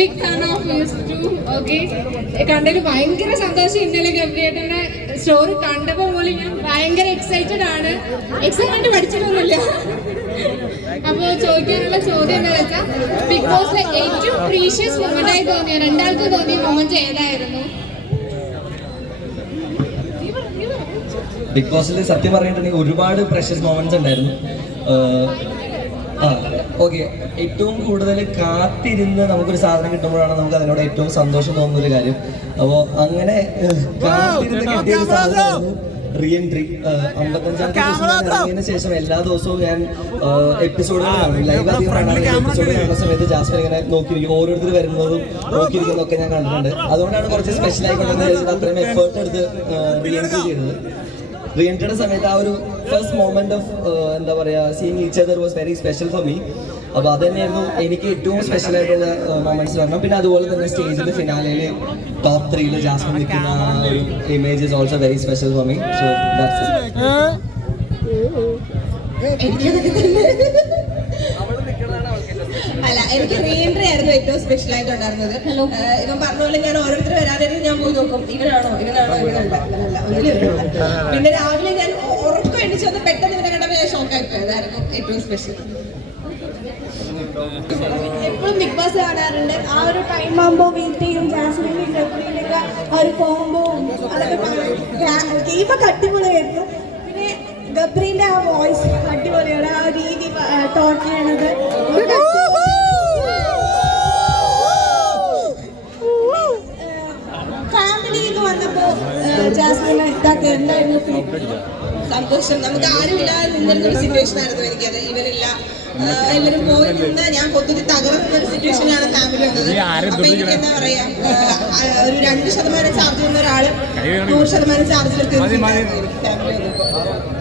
Big fan of yours too. Okay, കണ്ടതിൽ ഭയങ്കര സന്തോഷം. ഇന്നലെ ഗബ്രിയേട്ടന്റെ സ്റ്റോറി കണ്ടപ്പോൾ പോലും ഞാൻ ഭയങ്കര എക്സൈറ്റഡ് ആണ്. എക്സൈറ്റ്മെന്റ് പഠിച്ചിട്ടൊന്നുമില്ല. അപ്പോൾ ചോദിക്കാനുള്ള ചോദ്യം എന്താ വെച്ചാൽ, ബിഗ് ബോസിലെ ഏറ്റവും പ്രീഷ്യസ് മൊമെന്റ് ആയി തോന്നിയ രണ്ടാൾക്ക് തോന്നിയ മൊമെന്റ് ഏതായിരുന്നു? ബിഗ് ബോസിൽ സത്യം പറഞ്ഞിട്ടുണ്ടെങ്കിൽ ഒരുപാട് പ്രഷ്യസ് മൊമെന്റ്സ് ഉണ്ടായിരുന്നു. ഓക്കെ, ഏറ്റവും കൂടുതൽ കാത്തിരുന്ന് നമുക്കൊരു സാധനം കിട്ടുമ്പോഴാണ് നമുക്ക് അതിനോട് ഏറ്റവും സന്തോഷം തോന്നുന്ന ഒരു കാര്യം. അപ്പോൾ അങ്ങനെ കാത്തിരുന്ന് കിട്ടിയ ഒരു സാധനമായിരുന്നു റീ എൻട്രി. 55-ാമത്തെ ശേഷം എല്ലാ ദിവസവും ഞാൻ എപ്പിസോഡുകൾ കാണും. ലൈവ് അധികം കാണാറുണ്ട്. എപ്പിസോഡ് കാണുന്ന സമയത്ത് ജാസ്മിൻ ഇങ്ങനെ നോക്കിയിരിക്കും, ഓരോരുത്തർ വരുന്നതും നോക്കിയിരിക്കുന്നതൊക്കെ ഞാൻ കണ്ടിട്ടുണ്ട്. അതുകൊണ്ടാണ് കുറച്ച് സ്പെഷ്യൽ ആയിക്കൊണ്ടെന്ന് വിചാരിച്ചിട്ട് അത്രയും എഫേർട്ട് എടുത്ത് റീ എൻട്രി ചെയ്തത്. റീ എൻട്രിയുടെ സമയത്ത് ആ ഒരു ഫസ്റ്റ് മൊമെന്റ് ഓഫ് എന്താ പറയുക, seeing each other was very special for me. അപ്പോൾ അത് തന്നെയായിരുന്നു എനിക്ക് ഏറ്റവും സ്പെഷ്യൽ ആയിട്ടുള്ള മൊമെന്റ്സ് വരണം. പിന്നെ അതുപോലെ തന്നെ സ്റ്റേജിൽ ഫിനാലയിൽ ടോപ്പ് 3 ജാസ്മിൻ നിൽക്കുന്ന ആ ഒരു image is also very special for me. So that's അല്ല, എനിക്ക് റീ എൻട്രി ആയിരുന്നു ഏറ്റവും സ്പെഷ്യൽ ആയിട്ട് ഉണ്ടായിരുന്നത്. ഇവൻ പറഞ്ഞ പോലെ ഞാൻ ഓരോരുത്തർ വരാനായിട്ട് ഞാൻ പോയി നോക്കും, ഇവനാണോ ഒന്നിലും. പിന്നെ രാവിലെ ഞാൻ ഉറക്കം എണ്ണിച്ച് വന്ന് പെട്ടെന്ന് ഇവനെ കണ്ടപ്പോൾ ഞാൻ ഷോക്കായി പോയി. അതായിരുന്നു ഏറ്റവും സ്പെഷ്യൽ. എപ്പോഴും ബിഗ് ബോസ് കാണാറുണ്ട്. ആ ഒരു ടൈം ആകുമ്പോൾ വെയിറ്റ് ചെയ്യും. ജാസ്മിൻ്റെ ഗബ്രിയിലൊക്കെ ആ ഒരു കോംബോ അതൊക്കെ ഗെയിമൊക്കെ അടിപൊളിയായിരുന്നു. പിന്നെ ഗബ്രീൻ്റെ ആ വോയിസ് അടിപൊളിയാണ്. ആ രീതി ടോക്ക് ചെയ്യണത് ഫാമിലിന്ന് വന്നപ്പോൾ ജാസ്മിനെ ഇതാക്കി എന്തായിരുന്നു സന്തോഷം. നമുക്ക് ആരുമില്ലാതെ നിന്നിരുന്നൊരു സിറ്റുവേഷൻ ആയിരുന്നു എനിക്കത്. ഇവരില്ല, എല്ലാവരും പോയി നിന്ന് ഞാൻ പൊതുവെ തകർന്ന ഒരു സിറ്റുവേഷനാണ് ഫാമിലി വന്നത്. അപ്പൊ എനിക്ക് എന്താ പറയാ, ഒരു 2% ചാർജ് ചെയ്യുന്ന ഒരാള് 100% ചാർജിലെത്തി ഫാമിലി വന്നപ്പോൾ.